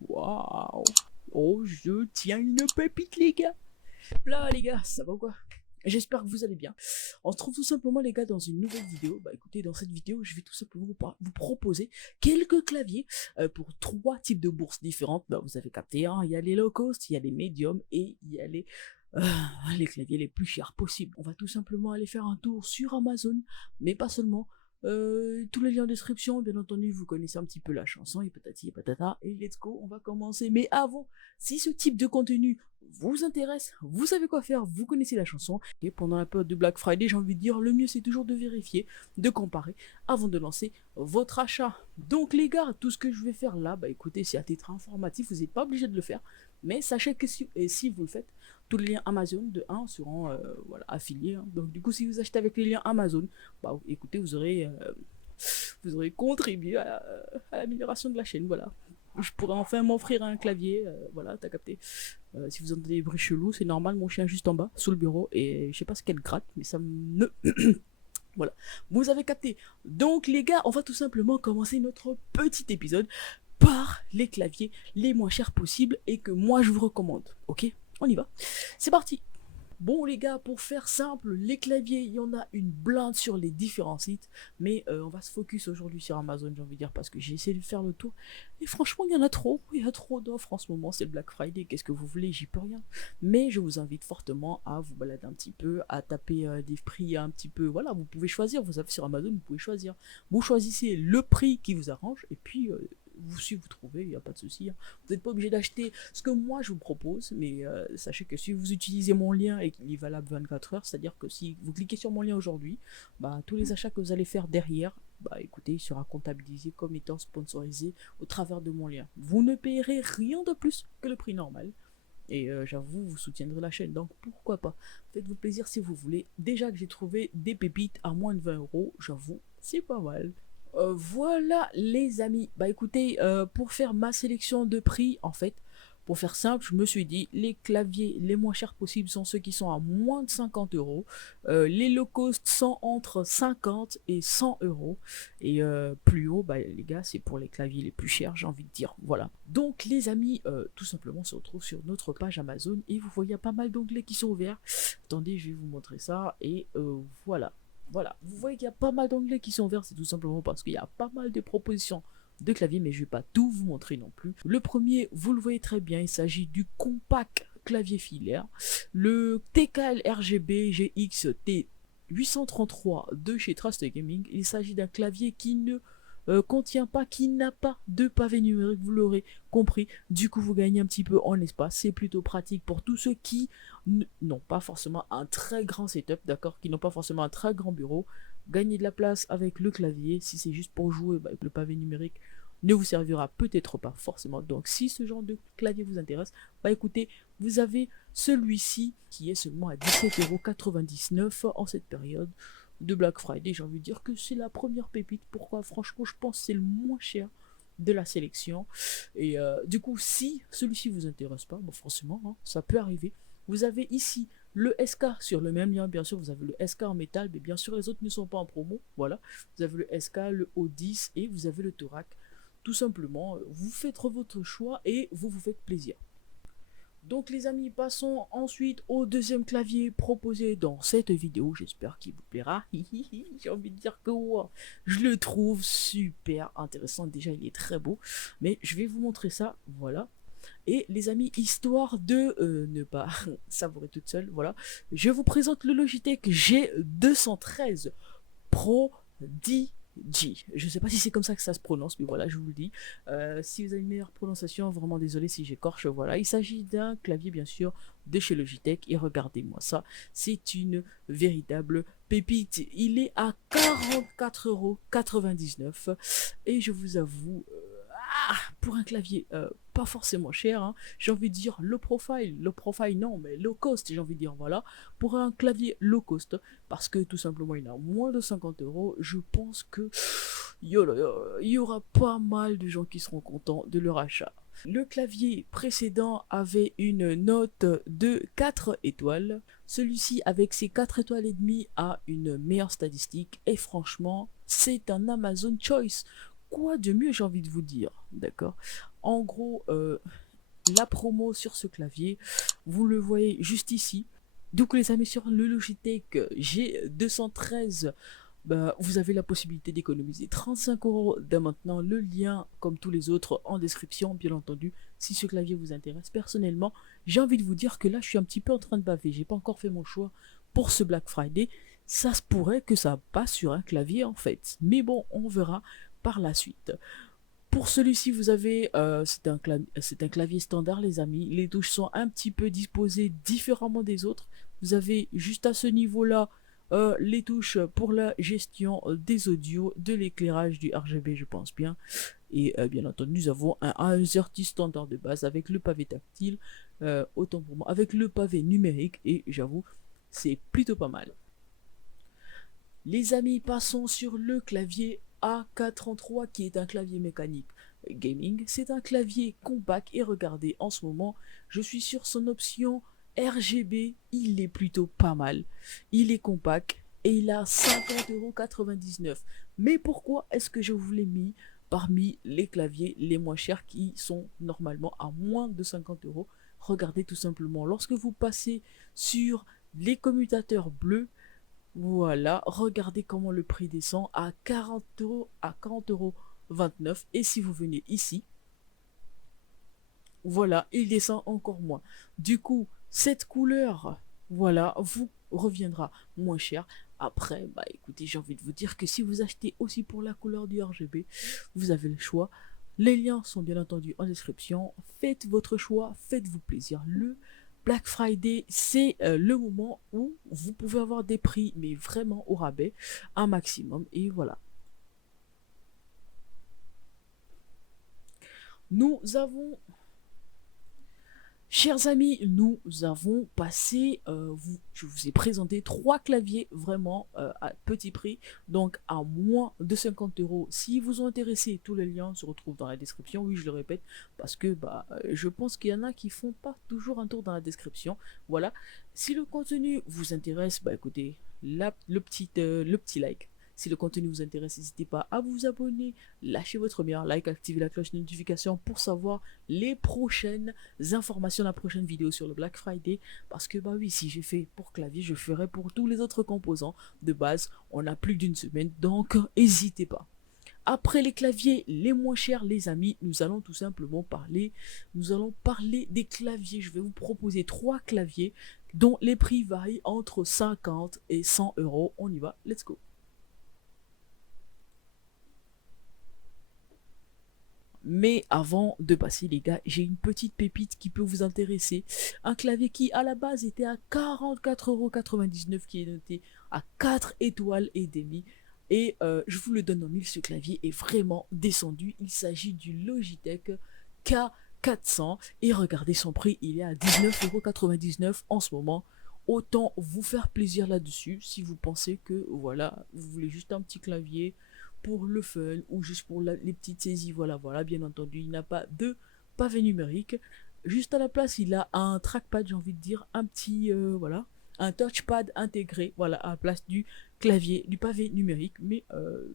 Waouh. Oh, je tiens une pépite, les gars. Là, les gars, ça va ou quoi? J'espère que vous allez bien. On se trouve tout simplement, les gars, dans une nouvelle vidéo. Bah écoutez, dans cette vidéo, je vais tout simplement vous proposer quelques claviers pour 3 types de bourses différentes. Bah, vous avez capté, hein, il y a les low cost, il y a les medium et il y a euh, les claviers les plus chers possibles. On va tout simplement aller faire un tour sur Amazon, mais pas seulement. Tous les liens en description, bien entendu, vous connaissez un petit peu la chanson, et patati et patata, et let's go, on va commencer. Mais avant, si ce type de contenu vous intéresse, vous savez quoi faire, vous connaissez la chanson, et pendant la période de Black Friday, j'ai envie de dire, le mieux c'est toujours de vérifier, de comparer, avant de lancer votre achat. Donc les gars, tout ce que je vais faire là, bah écoutez, c'est à titre informatif, vous n'êtes pas obligé de le faire, mais sachez que si vous le faites, tous les liens Amazon de 1 seront voilà, affiliés. Hein. Donc du coup, si vous achetez avec les liens Amazon, bah écoutez, vous aurez contribué à l'amélioration de la chaîne. Voilà. Je pourrais enfin m'offrir un clavier. Voilà, t'as capté. Si vous entendez des bruits chelous, c'est normal, mon chien est juste en bas, sous le bureau, et je sais pas ce qu'elle gratte, mais ça me... Voilà, vous avez capté. Donc les gars, on va tout simplement commencer notre petit épisode par les claviers les moins chers possibles et que moi je vous recommande. Ok, on y va. C'est parti. Bon les gars, pour faire simple, les claviers, il y en a une blinde sur les différents sites, mais on va se focus aujourd'hui sur Amazon, j'ai envie de dire, parce que j'ai essayé de faire le tour, et franchement, il y en a trop, il y a trop d'offres en ce moment, c'est le Black Friday, qu'est-ce que vous voulez, j'y peux rien. Mais je vous invite fortement à vous balader un petit peu, à taper des prix un petit peu, voilà, vous pouvez choisir, vous savez, sur Amazon, vous pouvez choisir. Vous choisissez le prix qui vous arrange, et puis... si vous trouvez, il n'y a pas de souci. Hein. Vous n'êtes pas obligé d'acheter ce que moi je vous propose, mais sachez que si vous utilisez mon lien et qu'il est valable 24 heures, c'est-à-dire que si vous cliquez sur mon lien aujourd'hui, bah, tous les achats que vous allez faire derrière, bah, écoutez, il sera comptabilisé comme étant sponsorisé au travers de mon lien. Vous ne payerez rien de plus que le prix normal. Et j'avoue, vous soutiendrez la chaîne, donc pourquoi pas. Faites-vous plaisir si vous voulez. Déjà que j'ai trouvé des pépites à moins de 20 euros, j'avoue, c'est pas mal. Voilà les amis, bah écoutez, pour faire ma sélection de prix, en fait, pour faire simple, je me suis dit, les claviers les moins chers possibles sont ceux qui sont à moins de 50 euros, les low cost sont entre 50 et 100 euros, et plus haut, bah les gars, c'est pour les claviers les plus chers, j'ai envie de dire, voilà. Donc les amis, tout simplement, on se retrouve sur notre page Amazon, et vous voyez, il y a pas mal d'onglets qui sont ouverts. Attendez, je vais vous montrer ça, et voilà. Voilà, vous voyez qu'il y a pas mal d'onglets qui sont ouverts, c'est tout simplement parce qu'il y a pas mal de propositions de clavier, mais je vais pas tout vous montrer non plus. Le premier, vous le voyez très bien, il s'agit du compact clavier filaire, le TKL RGB GX T833 de chez Trust Gaming. Il s'agit d'un clavier qui ne contient pas, qui n'a pas de pavé numérique, vous l'aurez compris. Du coup, vous gagnez un petit peu en espace. C'est plutôt pratique pour tous ceux qui n'ont pas forcément un très grand setup, d'accord, qui n'ont pas forcément un très grand bureau. Gagner de la place avec le clavier, si c'est juste pour jouer, bah, le pavé numérique ne vous servira peut-être pas forcément. Donc, si ce genre de clavier vous intéresse, bah écoutez, vous avez celui-ci qui est seulement à 17,99 € en cette période de Black Friday. J'ai envie de dire que c'est la première pépite. Pourquoi? Franchement, je pense que c'est le moins cher de la sélection. Et du coup, si celui-ci vous intéresse pas, bon, forcément, hein, ça peut arriver. Vous avez ici le SK sur le même lien, bien sûr, vous avez le SK en métal, mais bien sûr, les autres ne sont pas en promo. Voilà, vous avez le SK, le O10 et vous avez le Thorac. Tout simplement, vous faites votre choix et vous vous faites plaisir. Donc les amis, passons ensuite au deuxième clavier proposé dans cette vidéo. J'espère qu'il vous plaira. J'ai envie de dire que wow, je le trouve super intéressant. Déjà, il est très beau. Mais je vais vous montrer ça. Voilà. Et les amis, histoire de ne pas savourer toute seule, voilà. Je vous présente le Logitech G213 Pro DG. Je ne sais pas si c'est comme ça que ça se prononce, mais voilà, je vous le dis. Si vous avez une meilleure prononciation, vraiment désolé si j'écorche, voilà. Il s'agit d'un clavier, bien sûr, de chez Logitech. Et regardez-moi ça, c'est une véritable pépite. Il est à 44,99 €. Et je vous avoue, pour un clavier pas forcément cher, hein, j'ai envie de dire low profile non, mais low cost, j'ai envie de dire, voilà, pour un clavier low cost, parce que tout simplement il a moins de 50 €, je pense que il y aura pas mal de gens qui seront contents de leur achat. Le clavier précédent avait une note de 4 étoiles. Celui-ci, avec ses 4 étoiles et demie, a une meilleure statistique. Et franchement, c'est un Amazon Choice. quoi de mieux, j'ai envie de vous dire, d'accord? En gros, la promo sur ce clavier, vous le voyez juste ici. Donc les amis, sur le Logitech G213, bah, vous avez la possibilité d'économiser 35 € dès maintenant. Le lien, comme tous les autres, en description, bien entendu, si ce clavier vous intéresse. Personnellement, j'ai envie de vous dire que là, je suis un petit peu en train de baver. J'ai pas encore fait mon choix pour ce Black Friday. Ça se pourrait que ça passe sur un clavier, en fait. Mais bon, on verra par la suite. Pour celui-ci, vous avez, c'est un clavier standard, les amis. Les touches sont un petit peu disposées différemment des autres. Vous avez juste à ce niveau-là les touches pour la gestion des audios, de l'éclairage, du RGB, je pense bien. Et bien entendu, nous avons un AZERTY standard de base avec le pavé tactile, autant pour moi, avec le pavé numérique. Et j'avoue, c'est plutôt pas mal. Les amis, passons sur le clavier AK33 qui est un clavier mécanique gaming. C'est un clavier compact et regardez, en ce moment, je suis sur son option RGB. Il est plutôt pas mal. Il est compact et il a 50,99 €. Mais pourquoi est-ce que je vous l'ai mis parmi les claviers les moins chers qui sont normalement à moins de 50 €? Regardez tout simplement, lorsque vous passez sur les commutateurs bleus, voilà, regardez comment le prix descend à 40 €, à 40,29 €. Et si vous venez ici, voilà, il descend encore moins. Du coup, cette couleur, voilà, vous reviendra moins cher. Après, bah écoutez, j'ai envie de vous dire que si vous achetez aussi pour la couleur du RGB, vous avez le choix. Les liens sont bien entendu en description. Faites votre choix, faites-vous plaisir. Le Black Friday, c'est le moment où vous pouvez avoir des prix, mais vraiment au rabais, un maximum. Et voilà. Nous avons, chers amis, nous avons passé, je vous ai présenté 3 claviers vraiment à petit prix, donc à moins de 50 €. Si vous ont intéressé, tous les liens se retrouvent dans la description. Oui, je le répète, parce que bah, je pense qu'il y en a qui font pas toujours un tour dans la description. Voilà. Si le contenu vous intéresse, bah écoutez, le petit like. Si le contenu vous intéresse, n'hésitez pas à vous abonner, lâchez votre meilleur like, activez la cloche de notification pour savoir les prochaines informations, la prochaine vidéo sur le Black Friday. Parce que bah oui, si j'ai fait pour clavier, je ferai pour tous les autres composants de base. On a plus d'une semaine, donc n'hésitez pas. Après les claviers les moins chers, les amis, nous allons tout simplement parler, des claviers. Je vais vous proposer 3 claviers dont les prix varient entre 50 et 100 €. On y va, let's go. Mais avant de passer, les gars, j'ai une petite pépite qui peut vous intéresser. Un clavier qui à la base était à 44,99 €, qui est noté à 4 étoiles et demie. Et je vous le donne en mille, ce clavier est vraiment descendu. Il s'agit du Logitech K400. Et regardez son prix, il est à 19,99 € en ce moment. Autant vous faire plaisir là-dessus si vous pensez que voilà, vous voulez juste un petit clavier pour le fun ou juste pour les petites saisies. Voilà, voilà, bien entendu, il n'a pas de pavé numérique. Juste à la place, il a un trackpad, j'ai envie de dire, un petit, voilà, un touchpad intégré, voilà, à la place du clavier, du pavé numérique. Mais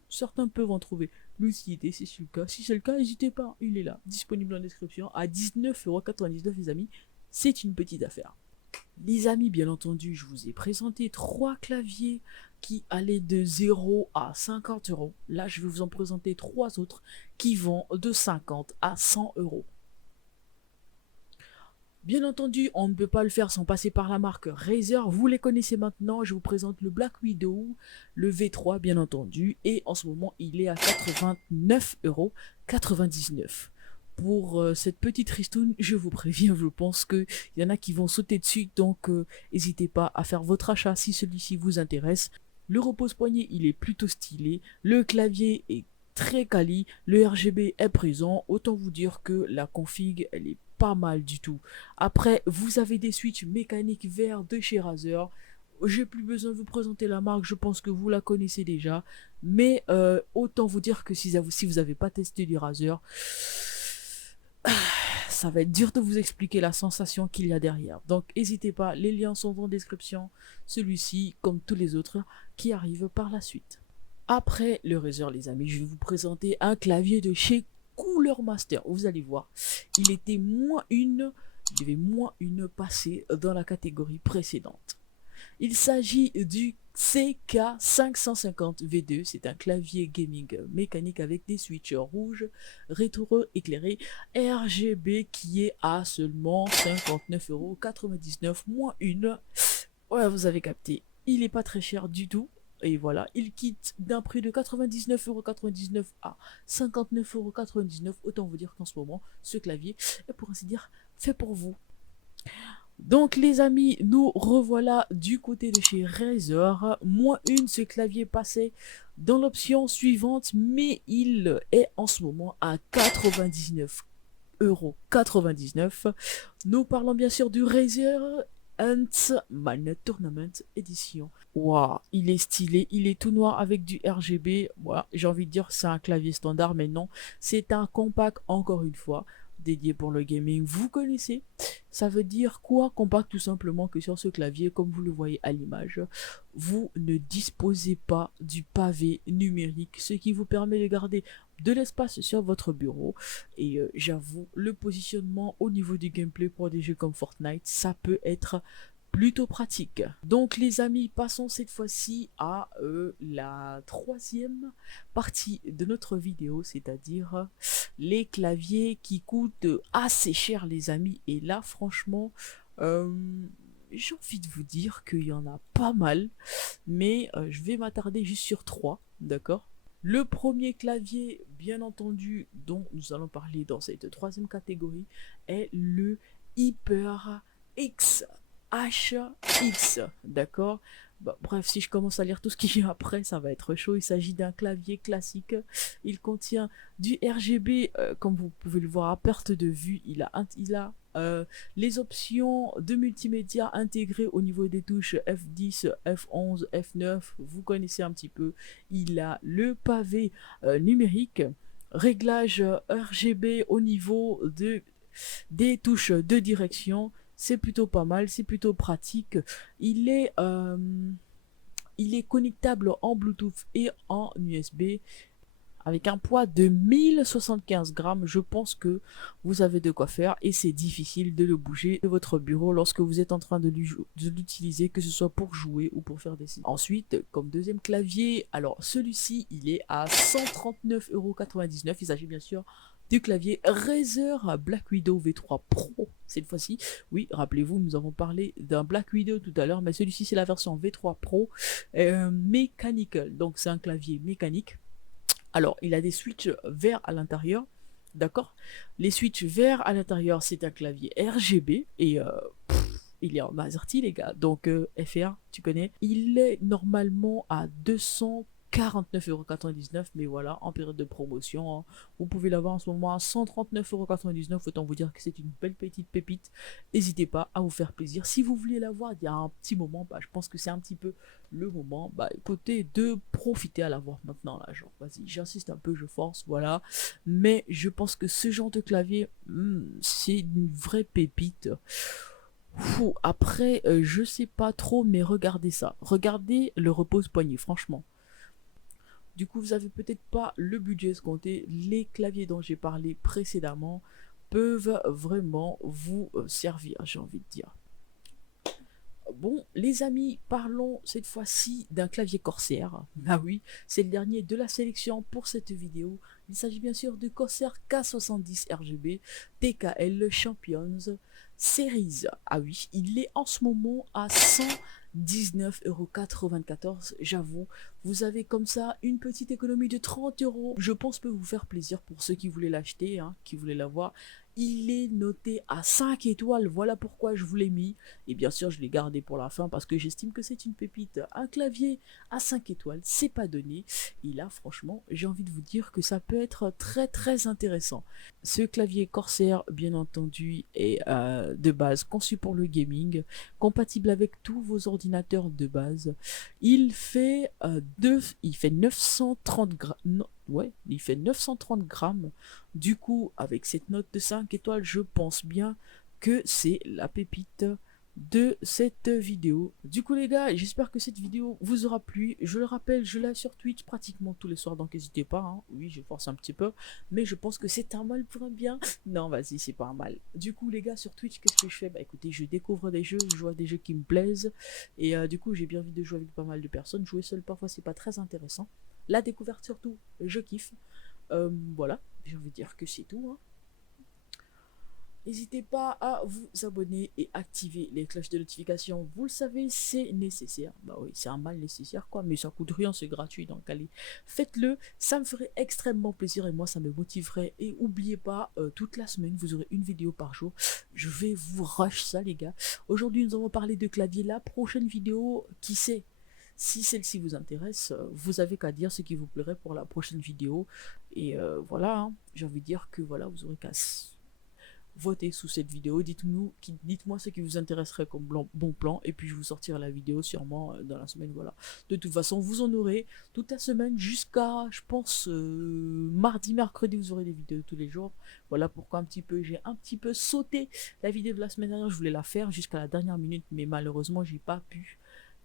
certains peuvent en trouver l'utilité, si c'est le cas. Si c'est le cas, n'hésitez pas, il est là, disponible en description, à 19,99 €, les amis. C'est une petite affaire. Les amis, bien entendu, je vous ai présenté 3 claviers qui allaient de 0 à 50 €. Là, je vais vous en présenter 3 autres qui vont de 50 à 100 €. Bien entendu, on ne peut pas le faire sans passer par la marque Razer. Vous les connaissez maintenant. Je vous présente le Black Widow, le V3 bien entendu. Et en ce moment, il est à 89,99 €. Pour cette petite ristoune, je vous préviens, je pense qu'il y en a qui vont sauter dessus. Donc, n'hésitez pas à faire votre achat si celui-ci vous intéresse. Le repose-poignet, il est plutôt stylé. Le clavier est très quali. Le RGB est présent. Autant vous dire que la config, elle est pas mal du tout. Après, vous avez des switches mécaniques verts de chez Razer. J'ai plus besoin de vous présenter la marque, je pense que vous la connaissez déjà. Mais autant vous dire que si vous n'avez pas testé du Razer, ça va être dur de vous expliquer la sensation qu'il y a derrière. Donc n'hésitez pas, les liens sont en description. Celui-ci, comme tous les autres, qui arrivent par la suite. Après le Razer, les amis, je vais vous présenter un clavier de chez Cooler Master. Vous allez voir, il était il devait moins une passer dans la catégorie précédente. Il s'agit du CK550V2. C'est un clavier gaming mécanique avec des switches rouges, rétro-éclairés, RGB qui est à seulement 59,99 € moins une. Ouais, vous avez capté. Il n'est pas très cher du tout. Et voilà, il quitte d'un prix de 99,99 € à 59,99 €. Autant vous dire qu'en ce moment, ce clavier est pour ainsi dire fait pour vous. Donc les amis, nous revoilà du côté de chez Razer. Moins une, ce clavier passait dans l'option suivante, mais il est en ce moment à 99,99 €. Nous parlons bien sûr du Razer Huntsman Tournament Edition. Waouh, il est stylé, il est tout noir avec du RGB. Voilà, j'ai envie de dire c'est un clavier standard, mais non, c'est un compact encore une fois, dédié pour le gaming. Vous connaissez, ça veut dire quoi compact? Tout simplement que sur ce clavier, comme vous le voyez à l'image, vous ne disposez pas du pavé numérique, ce qui vous permet de garder de l'espace sur votre bureau. Et j'avoue, le positionnement au niveau du gameplay pour des jeux comme Fortnite, ça peut être plutôt pratique. Donc les amis, passons cette fois-ci à la troisième partie de notre vidéo, c'est-à-dire les claviers qui coûtent assez cher les amis. Et là franchement, j'ai envie de vous dire qu'il y en a pas mal, mais je vais m'attarder juste sur trois, d'accord? Le premier clavier, bien entendu, dont nous allons parler dans cette troisième catégorie, est le HyperX HX, d'accord? Bah, bref, si je commence à lire tout ce qu'il y a après, ça va être chaud. Il s'agit d'un clavier classique. Il contient du RGB, comme vous pouvez le voir à perte de vue. Il a les options de multimédia intégrées au niveau des touches F10, F11, F9. Vous connaissez un petit peu. Il a le pavé numérique, réglage RGB au niveau des touches de direction. C'est plutôt pas mal, c'est plutôt pratique. Il est connectable en Bluetooth et en USB avec un poids de 1075 grammes. Je pense que vous avez de quoi faire et c'est difficile de le bouger de votre bureau lorsque vous êtes en train de l'utiliser, que ce soit pour jouer ou pour faire des sites. Ensuite, comme deuxième clavier, alors celui-ci, il est à 139,99 €. Il s'agit bien sûr du clavier Razer Black Widow V3 Pro cette fois-ci. Oui, rappelez-vous, nous avons parlé d'un Black Widow tout à l'heure, mais celui-ci c'est la version V3 Pro Mechanical, donc c'est un clavier mécanique. Alors, il a des switches verts à l'intérieur, d'accord? Les switches verts à l'intérieur, c'est un clavier RGB et il est en AZERTY les gars, donc FR, tu connais. Il est normalement à 249,99 €, mais voilà, en période de promotion, hein, vous pouvez l'avoir en ce moment à 139,99 €. Autant vous dire que c'est une belle petite pépite. N'hésitez pas à vous faire plaisir. Si vous voulez l'avoir il y a un petit moment, bah, je pense que c'est un petit peu le moment, bah écoutez, de profiter à l'avoir maintenant là, genre vas-y, j'insiste un peu, je force, voilà. Mais je pense que ce genre de clavier, c'est une vraie pépite. Fou. Après, je sais pas trop, mais regardez ça. Regardez le repose-poignet, franchement. Du coup, vous avez peut-être pas le budget escompté. Les claviers dont j'ai parlé précédemment peuvent vraiment vous servir, j'ai envie de dire. Bon, les amis, parlons cette fois-ci d'un clavier Corsair. Ah oui, c'est le dernier de la sélection pour cette vidéo. Il s'agit bien sûr du Corsair K70 RGB TKL Champions Series. Ah oui, il est en ce moment à 119,94 €. J'avoue, vous avez comme ça une petite économie de 30 €. Je pense peut vous faire plaisir pour ceux qui voulaient l'acheter, hein, qui voulaient l'avoir. Il est noté à 5 étoiles, voilà pourquoi je vous l'ai mis. Et bien sûr, je l'ai gardé pour la fin parce que j'estime que c'est une pépite. Un clavier à 5 étoiles, c'est pas donné. Et là, franchement, j'ai envie de vous dire que ça peut être très très intéressant. Ce clavier Corsair, bien entendu, est de base conçu pour le gaming, compatible avec tous vos ordinateurs de base. Il fait 930 grammes. Ouais, il fait 930 grammes. Du coup, avec cette note de 5 étoiles, je pense bien que c'est la pépite de cette vidéo. Du coup les gars, j'espère que cette vidéo vous aura plu. Je le rappelle, je l'ai sur Twitch pratiquement tous les soirs, donc n'hésitez pas, hein. Oui, je force un petit peu, mais je pense que c'est un mal pour un bien. Non, vas-y, c'est pas un mal. Du coup les gars, sur Twitch, qu'est-ce que je fais? Bah écoutez, je découvre des jeux, je joue à des jeux qui me plaisent, et du coup j'ai bien envie de jouer avec pas mal de personnes. Jouer seul parfois c'est pas très intéressant. La découverte surtout, je kiffe. Voilà, j'ai envie de dire que c'est tout, hein. N'hésitez pas à vous abonner et activer les cloches de notification. Vous le savez, c'est nécessaire. Bah oui, c'est un mal nécessaire quoi, mais ça coûte rien, c'est gratuit. Donc allez, faites-le. Ça me ferait extrêmement plaisir et moi ça me motiverait. Et n'oubliez pas, toute la semaine, vous aurez une vidéo par jour. Je vais vous rush ça les gars. Aujourd'hui, nous allons parler de clavier. La prochaine vidéo, qui sait? Si celle-ci vous intéresse, vous avez qu'à dire ce qui vous plairait pour la prochaine vidéo. Et voilà, hein. J'ai envie de dire que voilà, vous aurez qu'à votez sous cette vidéo, dites-moi ce qui vous intéresserait comme bon plan, et puis je vous sortirai la vidéo sûrement dans la semaine, voilà. De toute façon, vous en aurez toute la semaine jusqu'à, je pense, mardi, mercredi, vous aurez des vidéos tous les jours. Voilà pourquoi j'ai un petit peu sauté la vidéo de la semaine dernière, je voulais la faire jusqu'à la dernière minute, mais malheureusement, j'ai pas pu.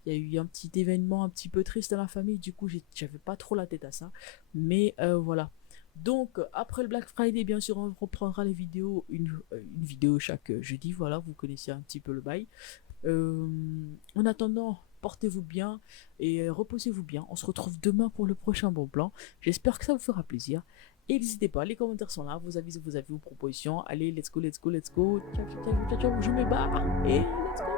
Il y a eu un petit événement un petit peu triste dans la famille, du coup, j'avais pas trop la tête à ça, mais voilà. Donc, après le Black Friday, bien sûr, on reprendra les vidéos, une vidéo chaque jeudi. Voilà, vous connaissez un petit peu le bail. Euh, En attendant, portez-vous bien et reposez-vous bien. On se retrouve demain pour le prochain bon plan. J'espère que ça vous fera plaisir. Et n'hésitez pas, les commentaires sont là. Vos avis, vos propositions. Allez, let's go, let's go, let's go. Ciao, ciao, ciao, ciao, ciao. Je me barre et let's go.